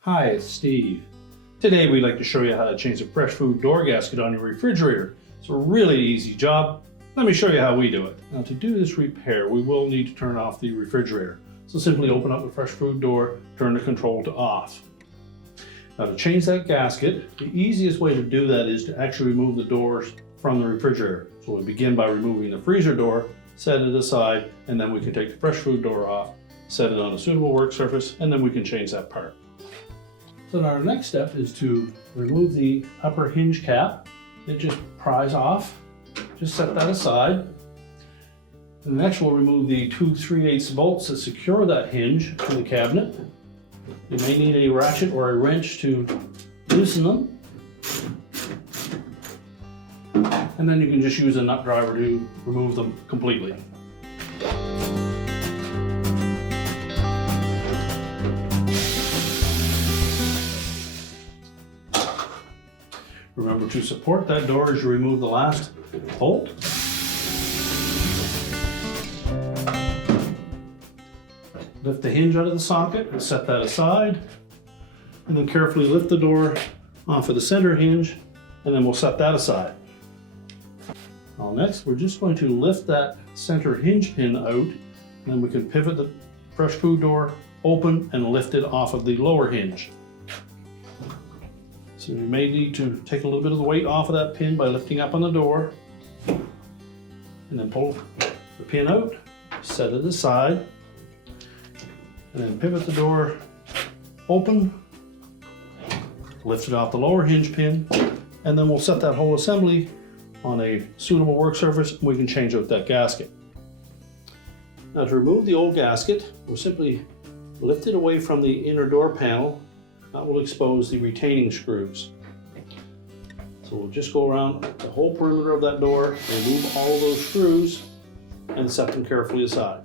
Hi, it's Steve. Today we'd like to show you how to change the Fresh Food Door Gasket on your refrigerator. It's a really easy job. Let me show you how we do it. Now, to do this repair, we will need to turn off the refrigerator. So simply open up the Fresh Food door, turn the control to off. Now, to change that gasket, the easiest way to do that is to actually remove the doors from the refrigerator. So we begin by removing the freezer door, set it aside, and then we can take the Fresh Food door off, set it on a suitable work surface, and then we can change that part. So our next step is to remove the upper hinge cap. It just pries off. Just set that aside. And next we'll remove the 2 3/8 bolts that secure that hinge to the cabinet. You may need a ratchet or a wrench to loosen them. And then you can just use a nut driver to remove them completely. Remember to support that door as you remove the last bolt. Lift the hinge out of the socket and set that aside. And then carefully lift the door off of the center hinge, and then we'll set that aside. Now next, we're just going to lift that center hinge pin out, and then we can pivot the Fresh Food door open and lift it off of the lower hinge. So you may need to take a little bit of the weight off of that pin by lifting up on the door, and then pull the pin out, set it aside, and then pivot the door open, lift it off the lower hinge pin, and then we'll set that whole assembly on a suitable work surface, and we can change out that gasket. Now, to remove the old gasket, we'll simply lift it away from the inner door panel. That will expose the retaining screws. So we'll just go around the whole perimeter of that door, remove all of those screws, and set them carefully aside.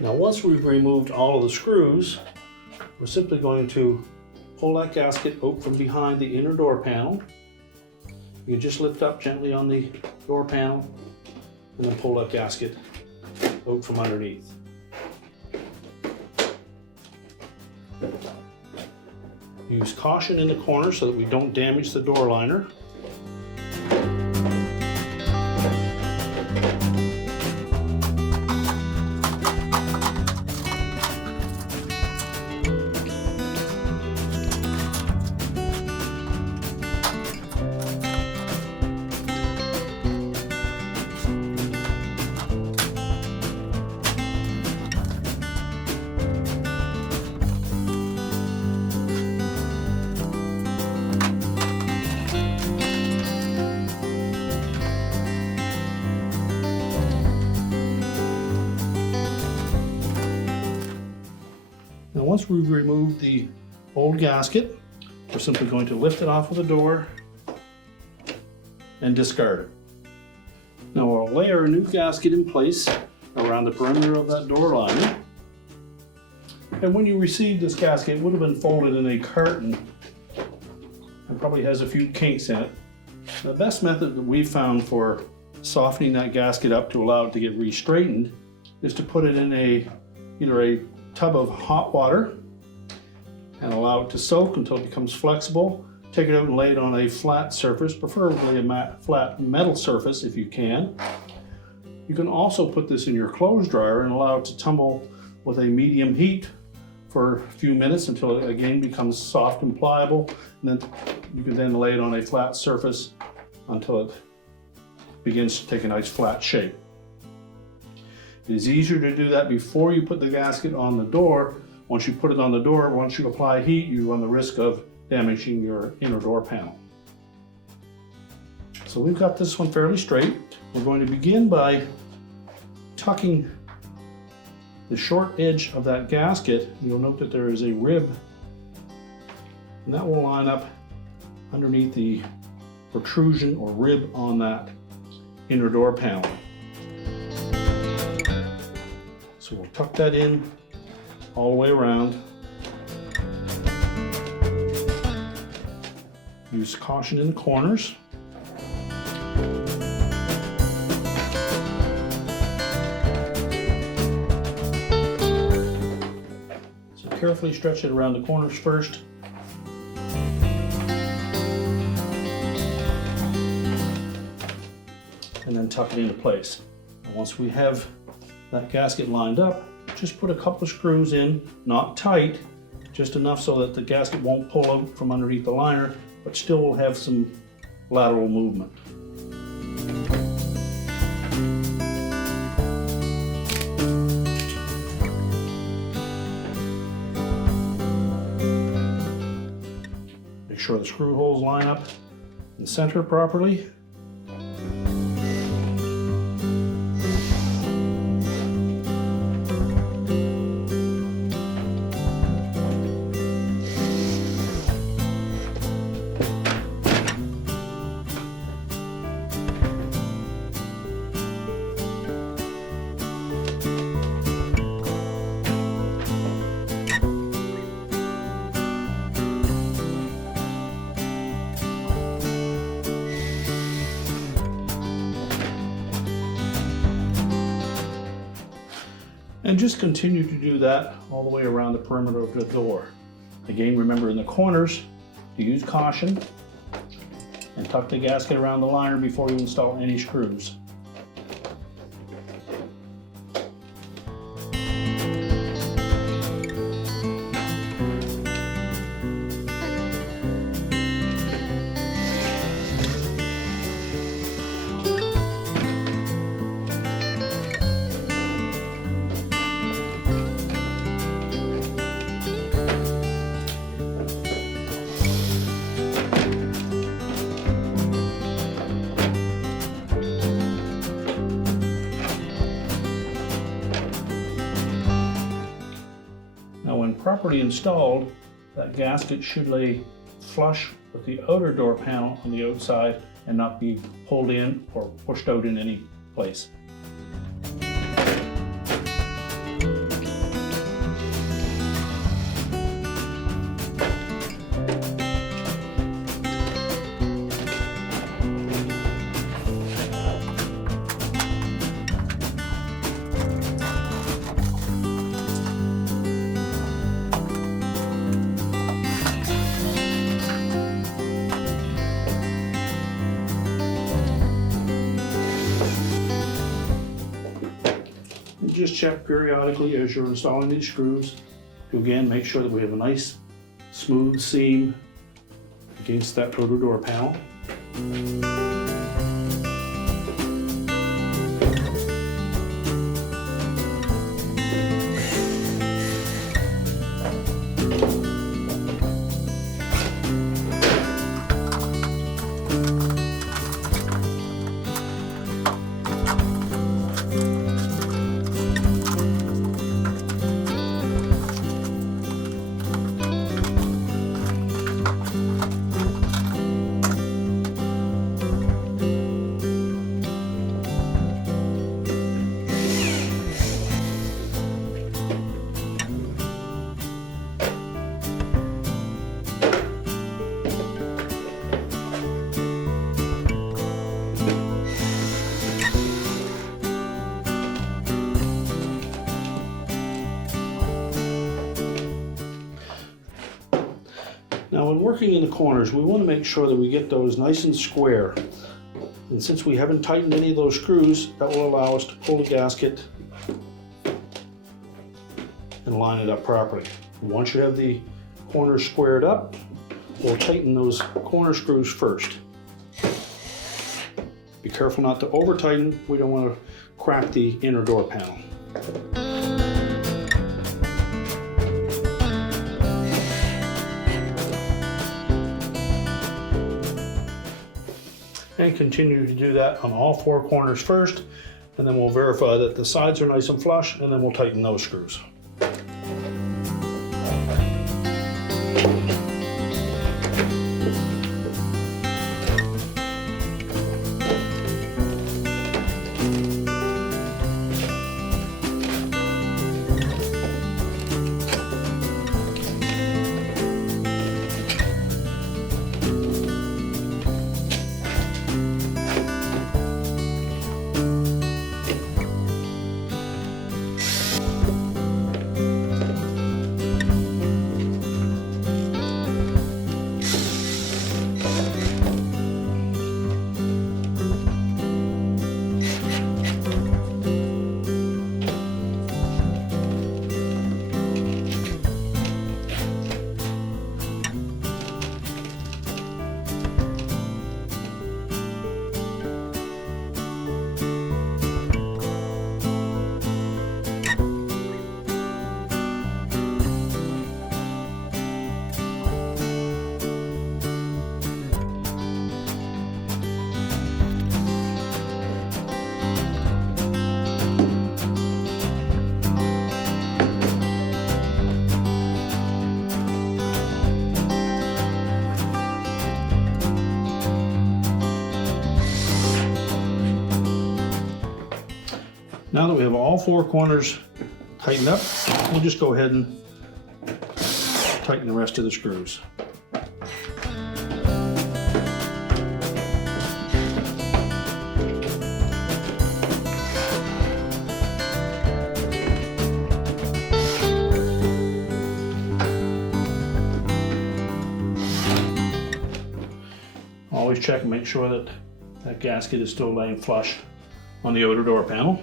Now, once we've removed all of the screws, we're simply going to pull that gasket out from behind the inner door panel. You can just lift up gently on the door panel and then pull that gasket out from underneath. Use caution in the corner so that we don't damage the door liner. Now, once we've removed the old gasket, we're simply going to lift it off of the door and discard it. Now we'll lay our new gasket in place around the perimeter of that door liner. And when you received this gasket, it would have been folded in a carton and probably has a few kinks in it. The best method that we've found for softening that gasket up to allow it to get re-straightened is to put it in either a tub of hot water and allow it to soak until it becomes flexible. Take it out and lay it on a flat surface, preferably a flat metal surface if you can. You can also put this in your clothes dryer and allow it to tumble with a medium heat for a few minutes until it again becomes soft and pliable. And then you can then lay it on a flat surface until it begins to take a nice flat shape. It is easier to do that before you put the gasket on the door. Once you put it on the door, once you apply heat, you run the risk of damaging your inner door panel. So we've got this one fairly straight. We're going to begin by tucking the short edge of that gasket. You'll note that there is a rib, and that will line up underneath the protrusion or rib on that inner door panel. So we'll tuck that in all the way around. Use caution in the corners. So carefully stretch it around the corners first. And then tuck it into place. And once we have that gasket lined up, just put a couple of screws in, not tight, just enough so that the gasket won't pull out from underneath the liner, but still will have some lateral movement. Make sure the screw holes line up in the center properly. And just continue to do that all the way around the perimeter of the door. Again, remember in the corners to use caution and tuck the gasket around the liner before you install any screws. Properly installed, that gasket should lay flush with the outer door panel on the outside and not be pulled in or pushed out in any place. Just check periodically as you're installing these screws to again make sure that we have a nice smooth seam against that outer door panel. Now when working in the corners, we want to make sure that we get those nice and square. And since we haven't tightened any of those screws, that will allow us to pull the gasket and line it up properly. Once you have the corners squared up, we'll tighten those corner screws first. Be careful not to over tighten. We don't want to crack the inner door panel. And continue to do that on all four corners first, and then we'll verify that the sides are nice and flush, and then we'll tighten those screws. Now that we have all four corners tightened up, we'll just go ahead and tighten the rest of the screws. Always check and make sure that that gasket is still laying flush on the outer door panel.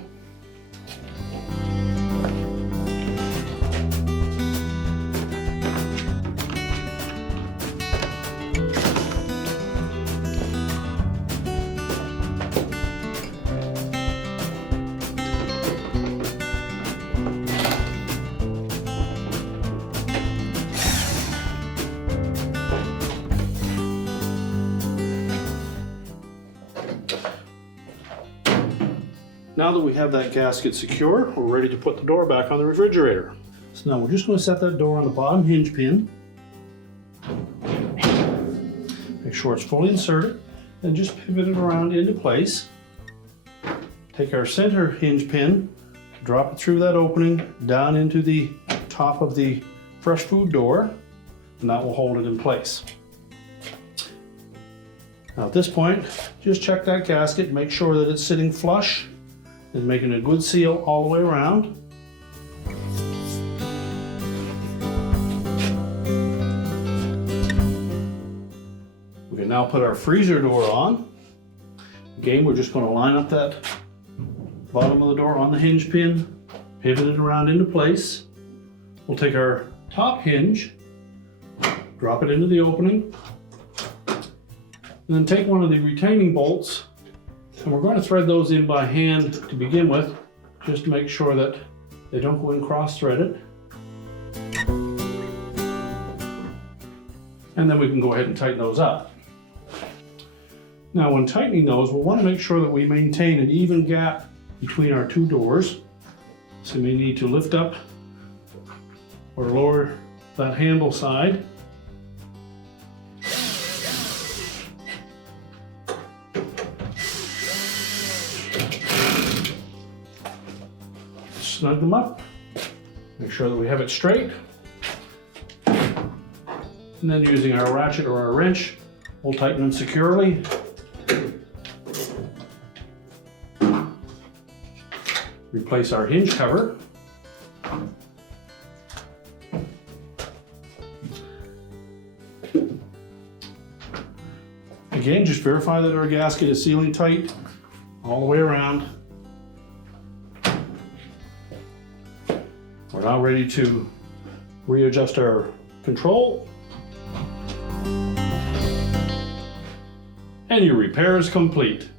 Now that we have that gasket secure, we're ready to put the door back on the refrigerator. So now we're just going to set that door on the bottom hinge pin. Make sure it's fully inserted and just pivot it around into place. Take our center hinge pin, drop it through that opening down into the top of the fresh food door, and that will hold it in place. Now at this point, just check that gasket, make sure that it's sitting flush and making a good seal all the way around. We can now put our freezer door on. Again, we're just going to line up that bottom of the door on the hinge pin, pivot it around into place. We'll take our top hinge, drop it into the opening, and then take one of the retaining bolts, and we're going to thread those in by hand to begin with, just to make sure that they don't go in cross-threaded. And then we can go ahead and tighten those up. Now when tightening those, we'll want to make sure that we maintain an even gap between our two doors. So we need to lift up or lower that handle side. Snug them up, make sure that we have it straight, and then using our ratchet or our wrench, we'll tighten them securely. Replace our hinge cover. Again, Again, just verify that our gasket is sealing tight all the way around. We're now ready to readjust our control. And your repair is complete.